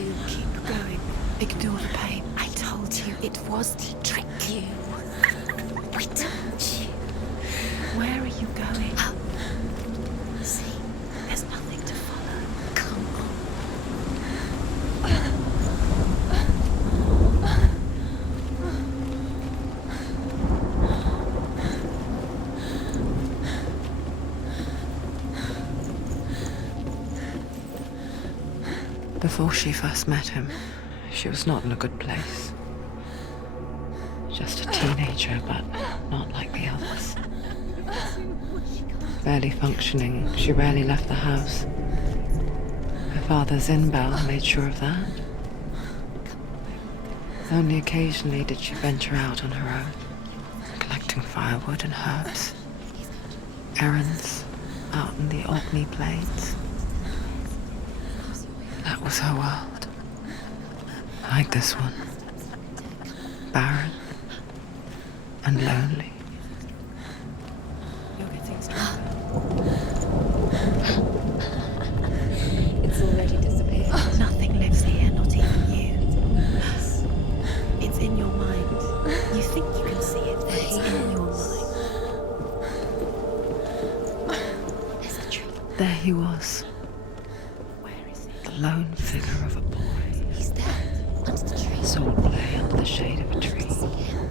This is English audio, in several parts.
you. Keep going. Ignore the pain. I told you it was to trick you. I told you. Where are you going? See, there's nothing to follow. Come on. Before she first met him, she was not in a good place. Just a teenager, but not like the others. Barely functioning, she rarely left the house. Her father's in-bell made sure of that. Only occasionally did she venture out on her own, collecting firewood and herbs. Errands out in the Orkney Plains. That was her world. Like this one. Barren and lonely. You're getting stronger. It's already disappeared. Nothing lives here, not even you. It's in your mind. You think you can see it, but it's in your mind. There's the tree. There he was. Where is he? The lone figure of a boy. He's there, under the tree. Swordplay under the shade of a tree. See him?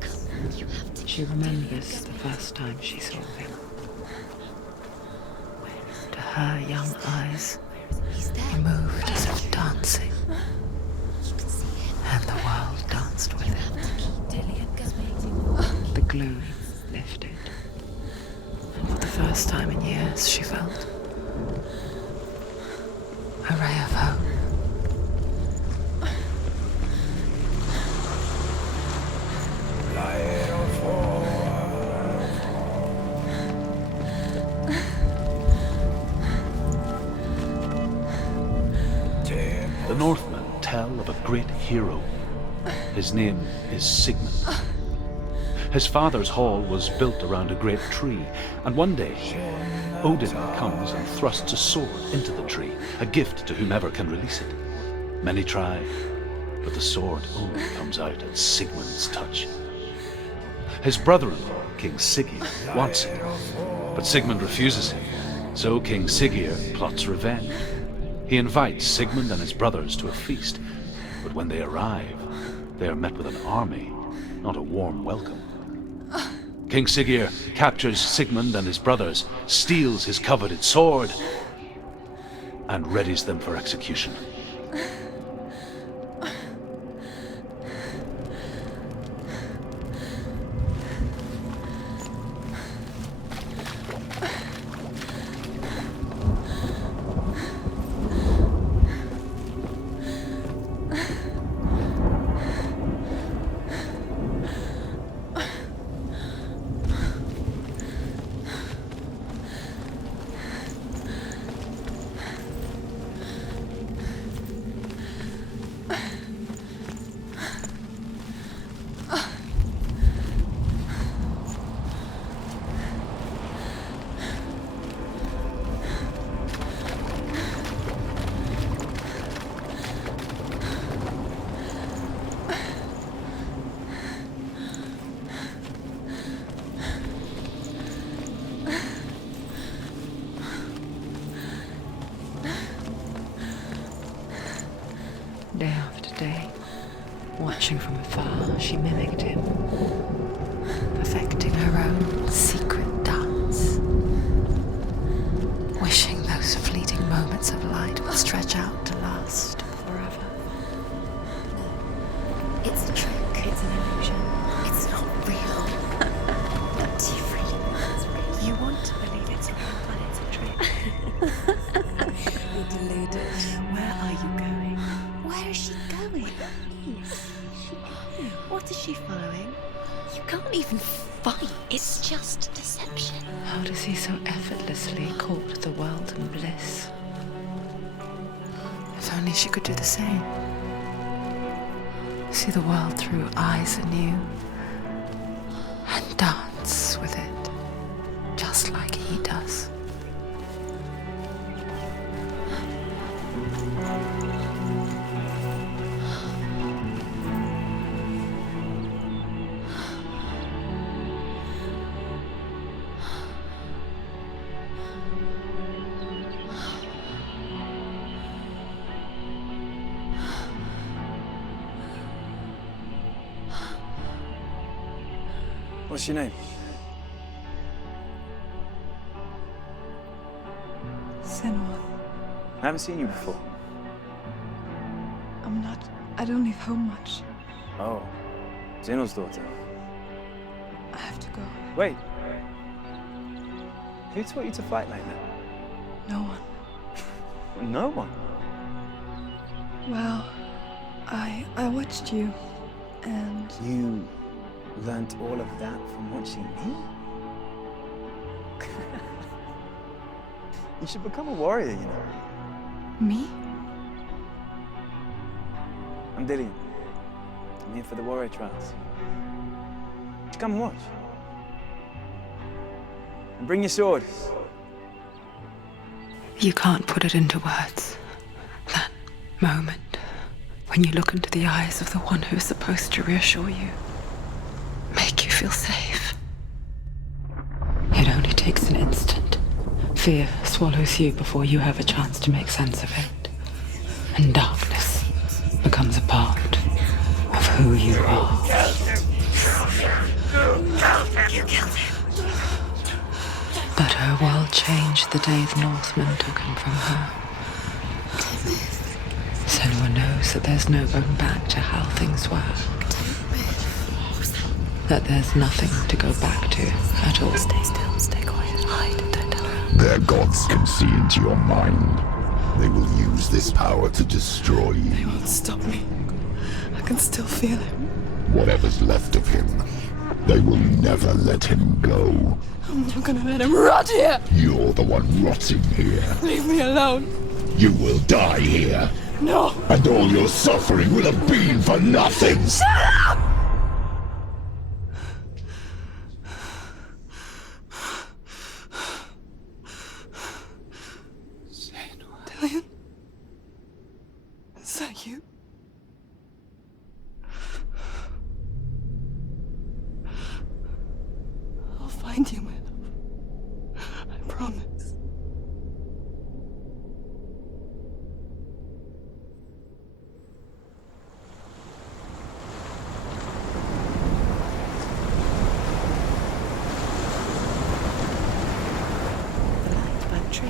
Come, you have to. She remembers the first time she saw him. To her young eyes, He's he there. moved as if dancing, You can see him. and the world danced with him. The glue lifted, and for the first time in years she felt a ray of hope. The Northmen tell of a great hero. His name is Sigmund. His father's hall was built around a great tree, and one day Odin comes and thrusts a sword into the tree, a gift to whomever can release it. Many try, but the sword only comes out at Sigmund's touch. His brother-in-law, King Siggeir, wants it, but Sigmund refuses him, so King Siggeir plots revenge. He invites Sigmund and his brothers to a feast, but when they arrive, they are met with an army, not a warm welcome. King Siggeir captures Sigmund and his brothers, steals his coveted sword, and readies them for execution. Day after day, watching from afar, she mimicked him, perfecting her own secret dance, wishing those fleeting moments of light would stretch out to last forever. It's a trick. It's an illusion. It's not real. But do you really think it's real? You want to believe it's real, but it's a trick. You're deluded. Where are you going? Where is she going? What is she following? You can't even fight. It's just deception. How does he so effortlessly court the world and bliss? If only she could do the same. See the world through eyes anew and dance with it, just like he does. What's your name? Senua. I haven't seen you before. I don't leave home much. Oh, Zeno's daughter. I have to go. Wait. Who taught you to fight like that? No one. No one. Well, I watched you, and You learnt all of that from watching me? You should become a warrior, you know. me? I'm Dillian. I'm here for the warrior trials. Just come and watch. And bring your sword. You can't put it into words. That moment when you look into the eyes of the one who is supposed to reassure you, make you feel safe. It only takes an instant. Fear swallows you before you have a chance to make sense of it. And darkness becomes a part of who you are. You killed him. But her world changed the day the Northmen took him from her. Senua knows that there's no going back to how things were. That there's nothing to go back to at all. Stay still, stay quiet, hide, don't tell her. Their gods can see into your mind. They will use this power to destroy They you. won't stop me. I can still feel him. Whatever's left of him, they will never let him go. I'm not gonna let him rot here! You're the one rotting here. Leave me alone! You will die here. No! And all your suffering will have been for nothing. Shut up! Dillian? Is that you? I'll find you, my love. I promise. The light by the tree.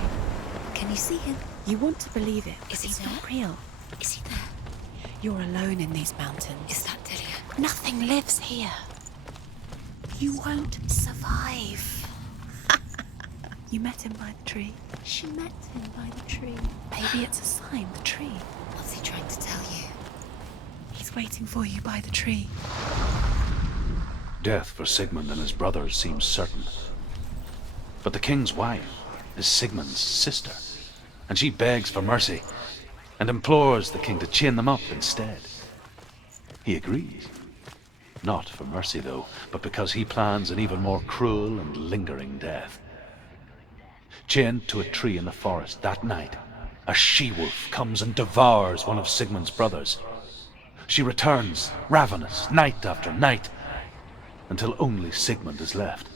Can you see him? You want to believe it. Is he not real? Is he there? You're alone in these mountains. Is that Dillian? Nothing lives here. You won't survive. You met him by the tree. She met him by the tree. Maybe it's a sign, the tree. What's he trying to tell you? He's waiting for you by the tree. Death for Sigmund and his brothers seems certain. But the king's wife is Sigmund's sister, and she begs for mercy and implores the king to chain them up instead. He agrees. Not for mercy, though, but because he plans an even more cruel and lingering death. Chained to a tree in the forest that night, a she-wolf comes and devours one of Sigmund's brothers. She returns, ravenous, night after night, until only Sigmund is left.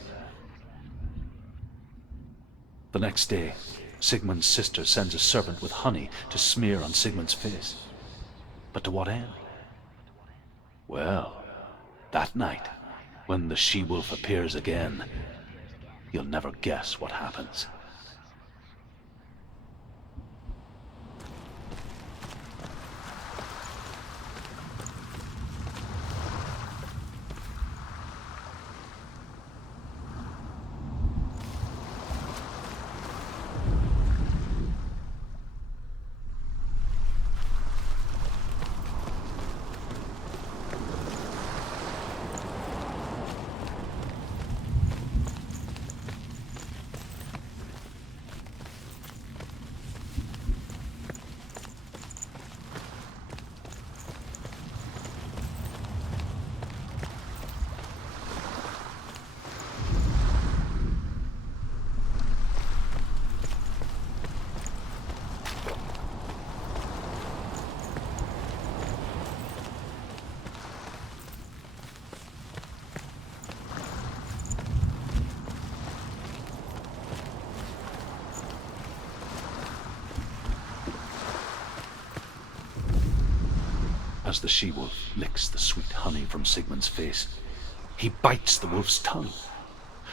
The next day, Sigmund's sister sends a servant with honey to smear on Sigmund's face. But to what end? Well, that night, when the she-wolf appears again, you'll never guess what happens. As the she-wolf licks the sweet honey from Sigmund's face, he bites the wolf's tongue.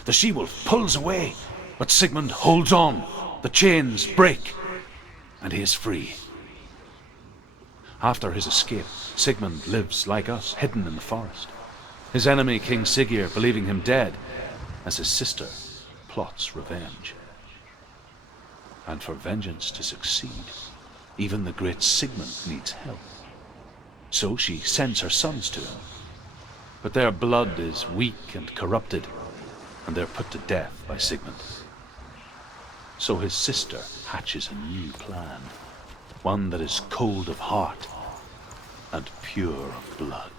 The she-wolf pulls away, but Sigmund holds on. The chains break, and he is free. After his escape, Sigmund lives like us, hidden in the forest. His enemy, King Siggeir, believing him dead, as his sister plots revenge. And for vengeance to succeed, even the great Sigmund needs help. So she sends her sons to him. But their blood is weak and corrupted, and they're put to death by Sigmund. So his sister hatches a new plan, one that is cold of heart and pure of blood.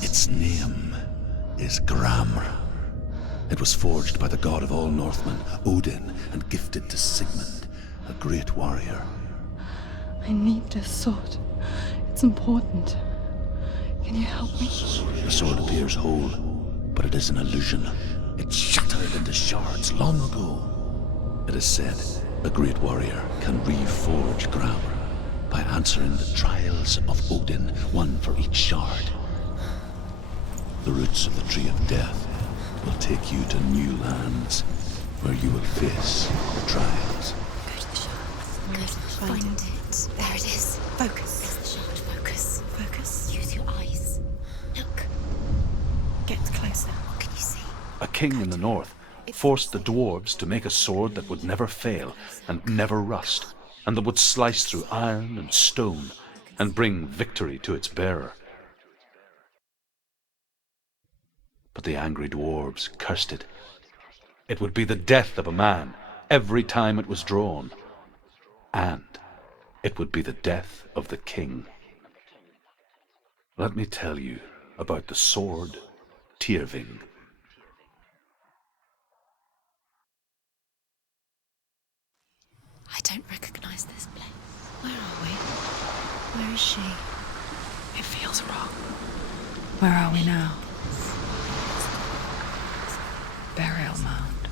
Its name is Gramr. It was forged by the god of all Northmen, Odin, and gifted to Sigmund, a great warrior. I need this sword. It's important. Can you help me? The sword appears whole, but it is an illusion. It shattered into shards long ago. It is said a great warrior can reforge Gramr by answering the trials of Odin, one for each shard. The roots of the Tree of Death will take you to new lands where you will face the trials. Go to the shards. Go to the find it. There it is. Focus. It's the shard. Focus. Focus. Use your eyes. Look. Get closer. What can you see? A king in the north forced the dwarves to make a sword that would never fail and never rust, and that would slice through iron and stone and bring victory to its bearer. But the angry dwarves cursed it. It would be the death of a man every time it was drawn. And it would be the death of the king. Let me tell you about the sword Tyrving. I don't recognize this place. Where are we? Where is she? It feels wrong. Where are we now? Burial mound.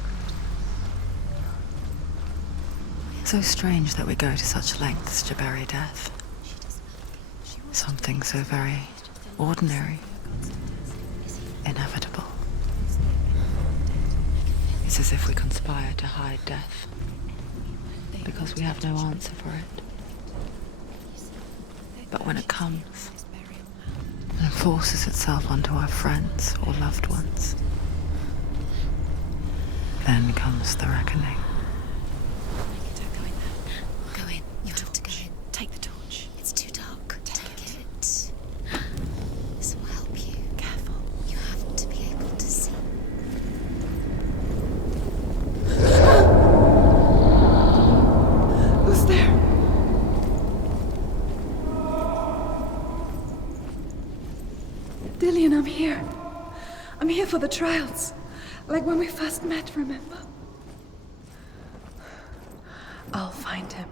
So strange that we go to such lengths to bury death. Something so very ordinary, inevitable. It's as if we conspire to hide death, because we have no answer for it. But when it comes and forces itself onto our friends or loved ones, then comes the reckoning. Don't go in there. Go in. You have to go in. Take the torch. It's too dark. Take it. This will help you. Careful. You have to be able to see. for the trials. Like when we first met, remember? I'll find him.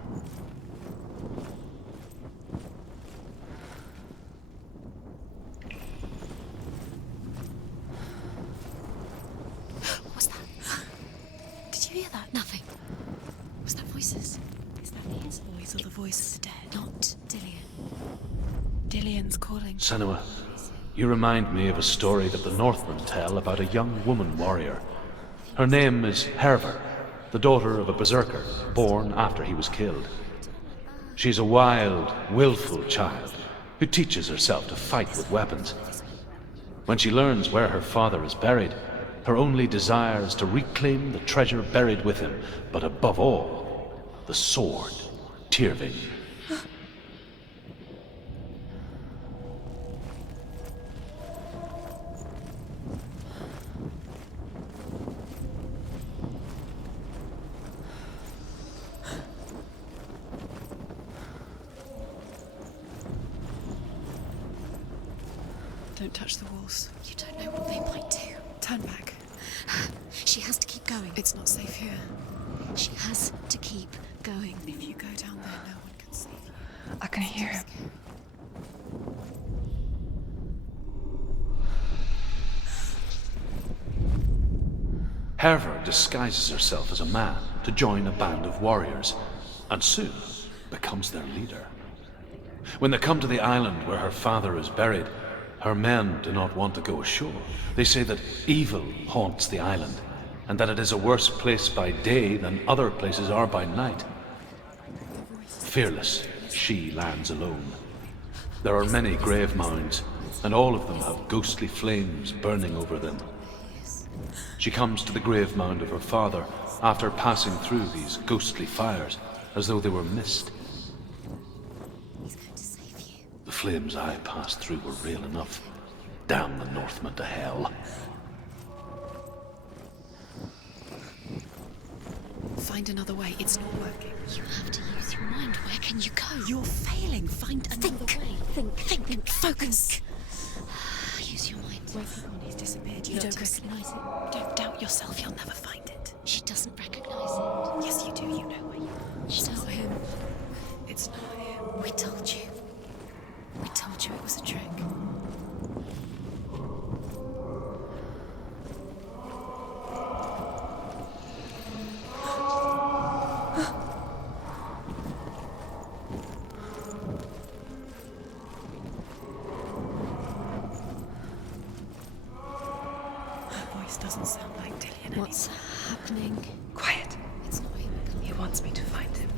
What's that? Did you hear that? Nothing. Was that voices? Is that his voice or the voice of the dead? Not Dillian. Dillian's calling. Senua, you remind me of a story that the Northmen tell about a young woman warrior. Her name is Herver, the daughter of a berserker, born after he was killed. She's a wild, willful child who teaches herself to fight with weapons. When she learns where her father is buried, her only desire is to reclaim the treasure buried with him, but above all, the sword, Tyrving. Don't touch the walls. You don't know what they might do. Turn back. She has to keep going. It's not safe here. She has to keep going. If you go down there, no one can save you. I can hear him. Herver disguises herself as a man to join a band of warriors, and soon becomes their leader. When they come to the island where her father is buried, her men do not want to go ashore. They say that evil haunts the island, and that it is a worse place by day than other places are by night. Fearless, she lands alone. There are many grave mounds, and all of them have ghostly flames burning over them. She comes to the grave mound of her father after passing through these ghostly fires, as though they were mist. The flames I passed through were real enough. Damn the Northmen to hell. Find another way. It's not working. You have to use your mind. Where can you go? You're failing. Find another way. Think. Focus. Use your mind. Where's he gone? He's disappeared. You don't recognize it. Don't doubt yourself. You'll never find it. She doesn't recognize it. Yes, you do. You know where you are. It's not him. It's not him. We told you. We told you it was a trick. Her voice doesn't sound like Dillian. What's happening? Quiet. It's not him. He wants me to find him.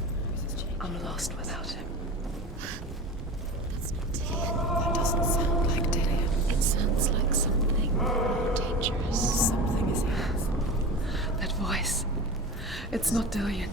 I'm lost without him. That's not Dillian. That doesn't sound like Dillian. It sounds like something more dangerous. Something is here. That voice. It's not Dillian.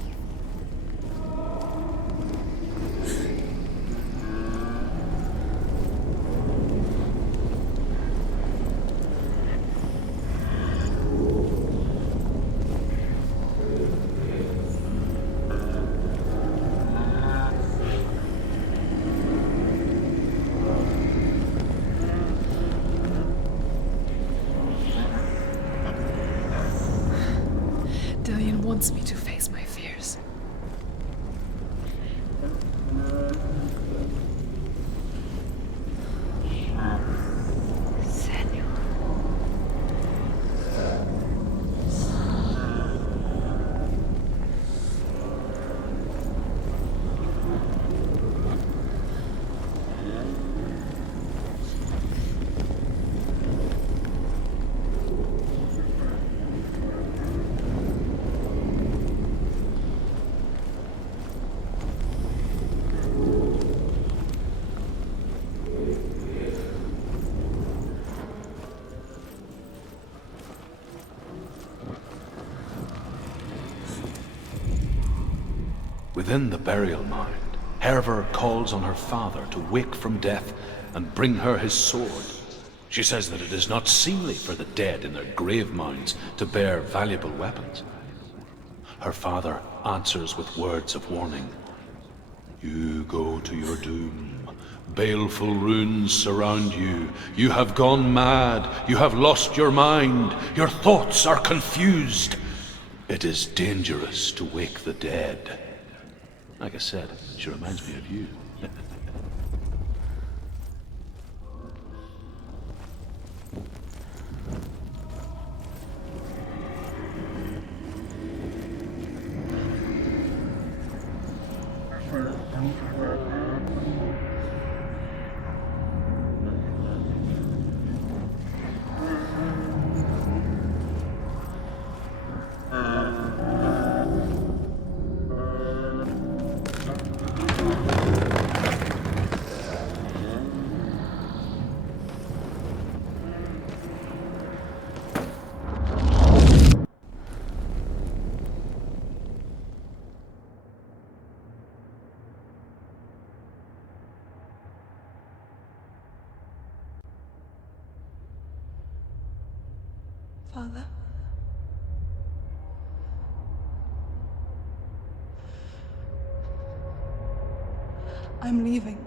Dillian wants me to face my fears. Within the burial mound, Herver calls on her father to wake from death and bring her his sword. She says that it is not seemly for the dead in their grave mounds to bear valuable weapons. Her father answers with words of warning. You go to your doom, Baleful runes surround you. You have gone mad. You have lost your mind. Your thoughts are confused. It is dangerous to wake the dead. Like I said, she reminds me of you. Father? I'm leaving.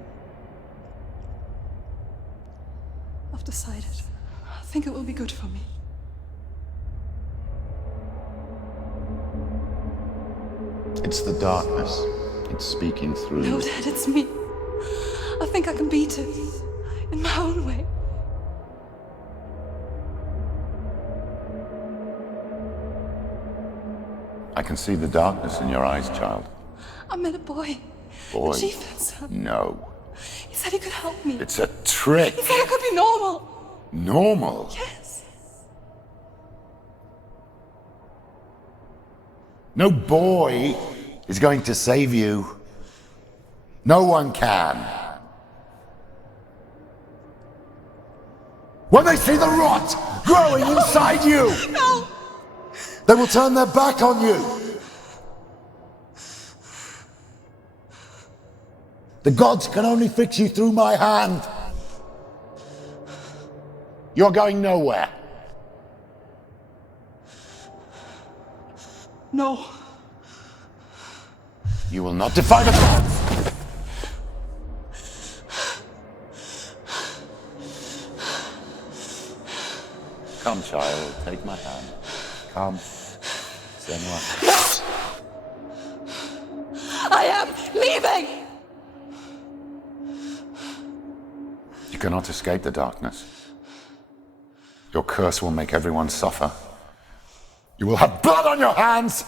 I've decided. I think it will be good for me. It's the darkness. It's speaking through No, you. Dad, it's me. I think I can beat it. In my own way. I can see the darkness in your eyes, child. I met a boy. Boy. The chief said so. No. He said he could help me. It's a trick. He said I could be normal. Normal? Yes. No boy is going to save you. No one can. When they see the rot growing inside you, No! they will turn their back on you. The gods can only fix you through my hand. You're going nowhere. No. You will not defy the gods. Come, child, take my hand. Come. Senua. I am leaving! You cannot escape the darkness. Your curse will make everyone suffer. You will have blood on your hands!